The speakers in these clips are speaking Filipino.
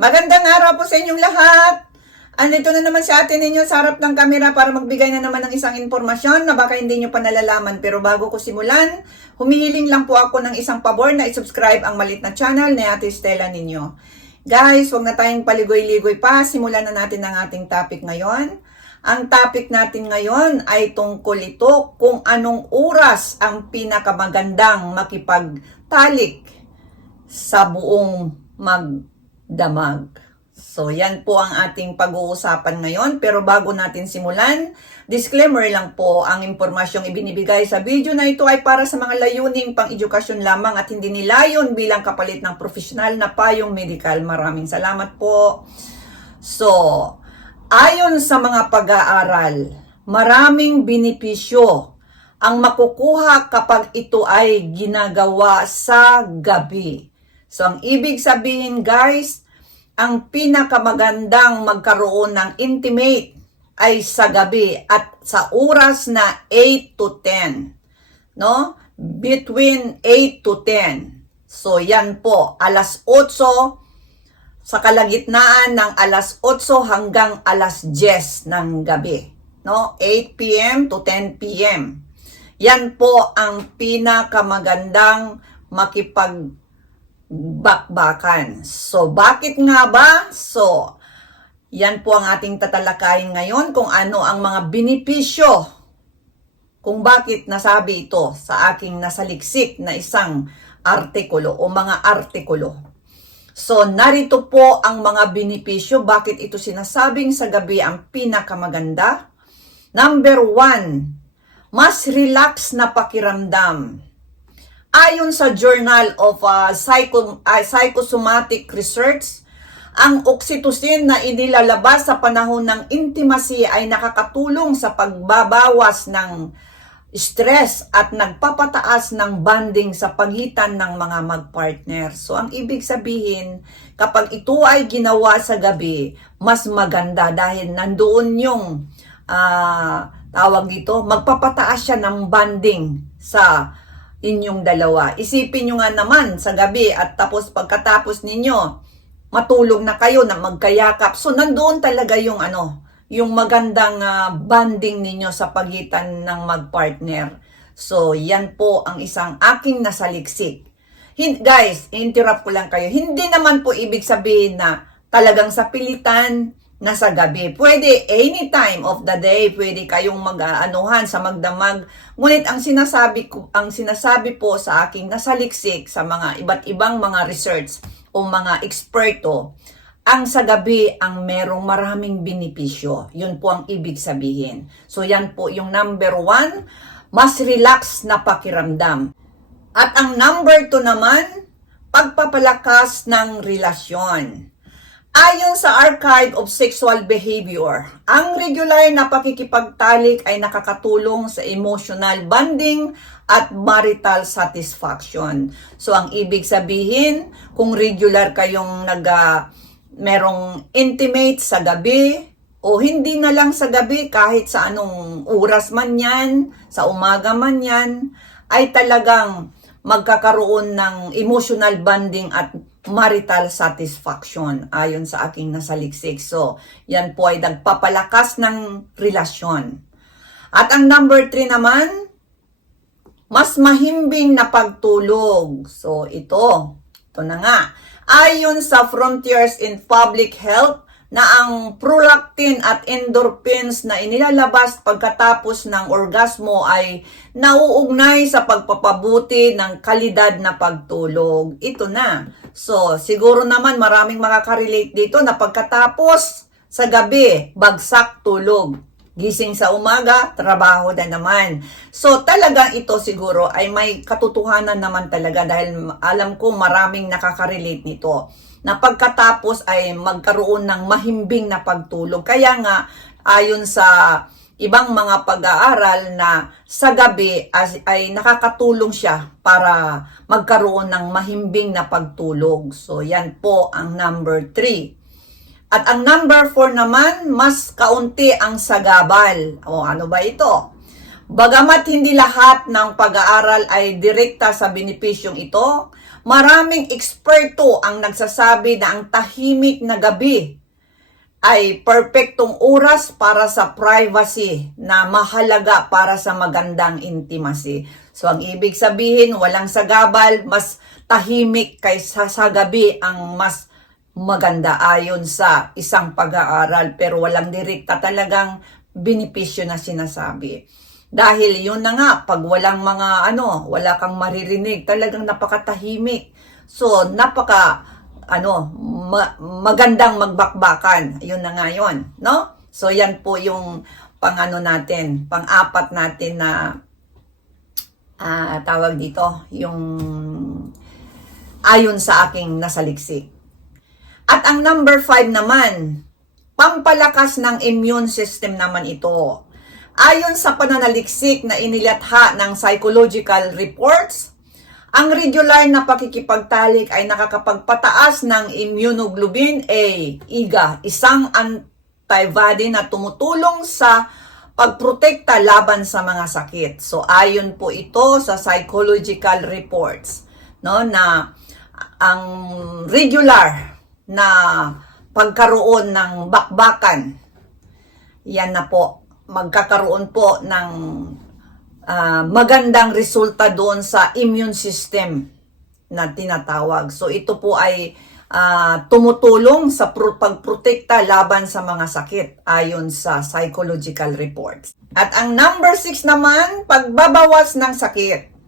Magandang araw po sa inyong lahat. Andito na naman si ate ninyo sa harap ng kamera para magbigay na naman ng isang informasyon na baka hindi nyo pa nalalaman. Pero bago ko simulan, humihiling lang po ako ng isang pabor na isubscribe ang malit na channel ni ate Stella ninyo. Guys, huwag na tayong paligoy-ligoy pa. Simulan na natin ang ating topic ngayon. Ang topic natin ngayon ay tungkol ito kung anong oras ang pinakamagandang makipagtalik sa buong magdamag. So, yan po ang ating pag-uusapan ngayon. Pero bago natin simulan, disclaimer lang po, ang impormasyong ibinibigay sa video na ito ay para sa mga layuning pang-edukasyon lamang at hindi nilayon bilang kapalit ng profesional na payong medical. Maraming salamat po. So, ayon sa mga pag-aaral, maraming benepisyo ang makukuha kapag ito ay ginagawa sa gabi. So, ang ibig sabihin guys, ang pinakamagandang magkaroon ng intimate ay sa gabi at sa oras na 8 to 10. No? Between 8 to 10. So, yan po. Alas 8 sa kalagitnaan ng alas 8 hanggang alas 10 ng gabi. No? 8 p.m. to 10 p.m. Yan po ang pinakamagandang makipag bakbakan. So, bakit nga ba? So, yan po ang ating tatalakayin ngayon kung ano ang mga benepisyo kung bakit nasabi ito sa aking nasaliksik na isang artikulo o mga artikulo. So, narito po ang mga benepisyo. Bakit ito sinasabing sa gabi ang pinakamaganda? Number one, mas relax na pakiramdam. Ayon sa Journal of uh, Psycho, uh, Psychosomatic Research, ang oxytocin na inilalabas sa panahon ng intimacy ay nakakatulong sa pagbabawas ng stress at nagpapataas ng bonding sa pagitan ng mga magpartner. So, ang ibig sabihin, kapag ito ay ginawa sa gabi, mas maganda dahil nandoon yung ah, tawag dito, magpapataas siya ng bonding sa inyong dalawa. Isipin nyo nga naman sa gabi at tapos pagkatapos ninyo, matulog na kayo na magkayakap. So, nandoon talaga yung ano, yung magandang ah, bonding ninyo sa pagitan ng magpartner. So, yan po ang isang aking nasaliksik. Hin- guys, interrupt ko lang kayo. Hindi naman po ibig sabihin na talagang sa pilitan na sa gabi. Pwede any time of the day, pwede kayong mag-anuhan sa magdamag. Ngunit ang sinasabi ko, ang sinasabi po sa aking nasaliksik sa mga iba't ibang mga research o mga eksperto, ang sa gabi ang merong maraming benepisyo. Yun po ang ibig sabihin. So yan po yung number one, mas relax na pakiramdam. At ang number two naman, pagpapalakas ng relasyon. Ayon sa Archive of Sexual Behavior, ang regular na pakikipagtalik ay nakakatulong sa emotional bonding at marital satisfaction. So ang ibig sabihin, kung regular kayong nag ah, merong intimate sa gabi o hindi na lang sa gabi kahit sa anong oras man yan, sa umaga man yan, ay talagang magkakaroon ng emotional bonding at marital satisfaction ayon sa aking nasaliksik. So, yan po ay nagpapalakas ng relasyon. At ang number three naman, mas mahimbing na pagtulog. So, ito. Ito na nga. Ayon sa Frontiers in Public Health, na ang prolactin at endorphins na inilalabas pagkatapos ng orgasmo ay nauugnay sa pagpapabuti ng kalidad na pagtulog. Ito na. So, siguro naman maraming makakarelate dito na pagkatapos sa gabi, bagsak tulog. Gising sa umaga, trabaho na naman. So talagang ito siguro ay may katotohanan naman talaga dahil alam ko maraming nakaka-relate nito. Na pagkatapos ay magkaroon ng mahimbing na pagtulog. Kaya nga ayon sa ibang mga pag-aaral na sa gabi as, ay nakakatulong siya para magkaroon ng mahimbing na pagtulog. So yan po ang number 3. At ang number 4 naman, mas kaunti ang sagabal. O ano ba ito? Bagamat hindi lahat ng pag-aaral ay direkta sa benepisyong ito, maraming eksperto ang nagsasabi na ang tahimik na gabi ay perpektong oras para sa privacy na mahalaga para sa magandang intimacy. So ang ibig sabihin, walang sagabal, mas tahimik kaysa sa gabi ang mas maganda ayon sa isang pag-aaral pero walang direkta talagang benepisyo na sinasabi. Dahil yun na nga, pag walang mga ano, wala kang maririnig, talagang napakatahimik. So, napaka ano, ma- magandang magbakbakan. Yun na nga yun, no? So, yan po yung pang-ano natin, pang-apat natin na ah, tawag dito, yung ayon sa aking nasaliksik. At ang number five naman, pampalakas ng immune system naman ito. Ayon sa pananaliksik na inilatha ng psychological reports, ang regular na pakikipagtalik ay nakakapagpataas ng immunoglobulin A, IGA, isang antibody na tumutulong sa pagprotekta laban sa mga sakit. So ayon po ito sa psychological reports no na ang regular na pagkaroon ng bakbakan yan na po magkakaroon po ng ah, magandang resulta doon sa immune system na tinatawag. So ito po ay ah, tumutulong sa pro- pagprotekta laban sa mga sakit ayon sa psychological reports. At ang number 6 naman, pagbabawas ng sakit.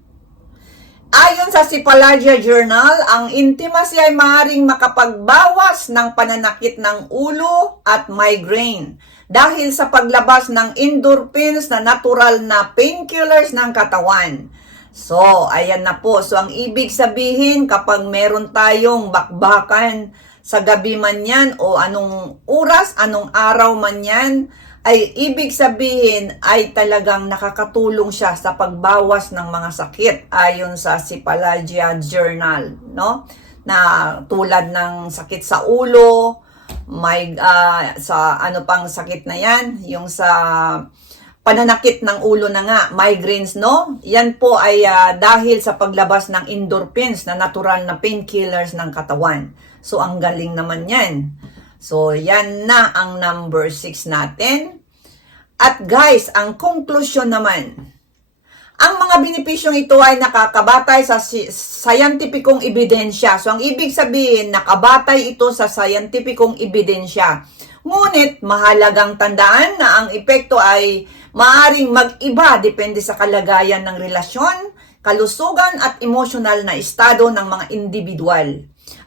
Ayon sa Sipalagia Journal, ang intimacy ay maaaring makapagbawas ng pananakit ng ulo at migraine dahil sa paglabas ng endorphins na natural na painkillers ng katawan. So, ayan na po. So, ang ibig sabihin, kapag meron tayong bakbakan sa gabi man yan o anong oras, anong araw man yan, ay ibig sabihin ay talagang nakakatulong siya sa pagbawas ng mga sakit ayon sa Sipalagia Journal, no? Na tulad ng sakit sa ulo, may ah, sa ano pang sakit na 'yan, yung sa pananakit ng ulo na nga, migraines, no? Yan po ay ah, dahil sa paglabas ng endorphins na natural na painkillers ng katawan. So, ang galing naman yan. So, yan na ang number 6 natin. At guys, ang konklusyon naman, ang mga benepisyong ito ay nakakabatay sa scientificong ebidensya. So, ang ibig sabihin, nakabatay ito sa scientificong ebidensya. Ngunit, mahalagang tandaan na ang epekto ay maaring mag-iba depende sa kalagayan ng relasyon, kalusugan at emosyonal na estado ng mga individual.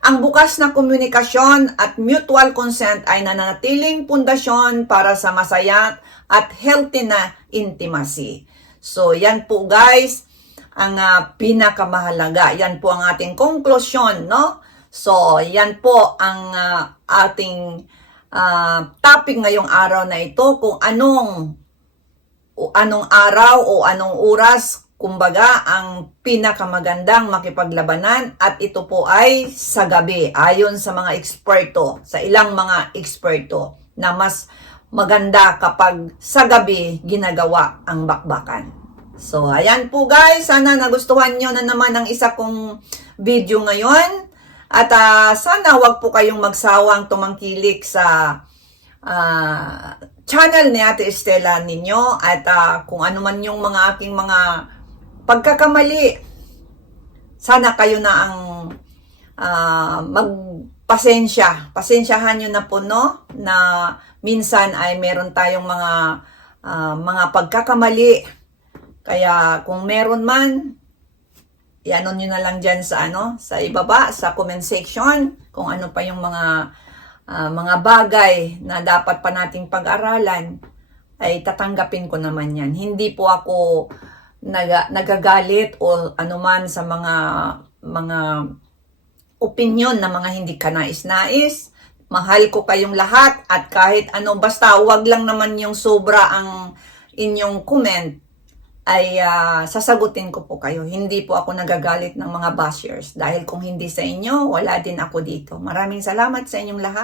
Ang bukas na komunikasyon at mutual consent ay nananatiling pundasyon para sa masaya at healthy na intimacy. So, yan po guys, ang ah, pinakamahalaga. Yan po ang ating konklusyon, no? So, yan po ang ah, ating ah, topic ngayong araw na ito kung anong o anong araw o anong oras kumbaga ang pinakamagandang makipaglabanan at ito po ay sa gabi ayon sa mga eksperto sa ilang mga eksperto na mas maganda kapag sa gabi ginagawa ang bakbakan. So ayan po guys, sana nagustuhan nyo na naman ang isa kong video ngayon at ah, sana wag po kayong magsawang tumangkilik sa ah, channel ni Ate Estela ninyo at ah, kung ano man yung mga aking mga pagkakamali, sana kayo na ang ah, magpasensya. Pasensyahan nyo na po, no? Na minsan ay meron tayong mga ah, mga pagkakamali. Kaya kung meron man, i-ano nyo na lang dyan sa ano, sa ibaba, sa comment section, kung ano pa yung mga ah, mga bagay na dapat pa nating pag-aralan, ay tatanggapin ko naman yan. Hindi po ako naga, nagagalit o anuman sa mga mga opinion na mga hindi kanais-nais. Mahal ko kayong lahat at kahit ano, basta wag lang naman yung sobra ang inyong comment ay ah, sasagutin ko po kayo. Hindi po ako nagagalit ng mga bashers dahil kung hindi sa inyo, wala din ako dito. Maraming salamat sa inyong lahat.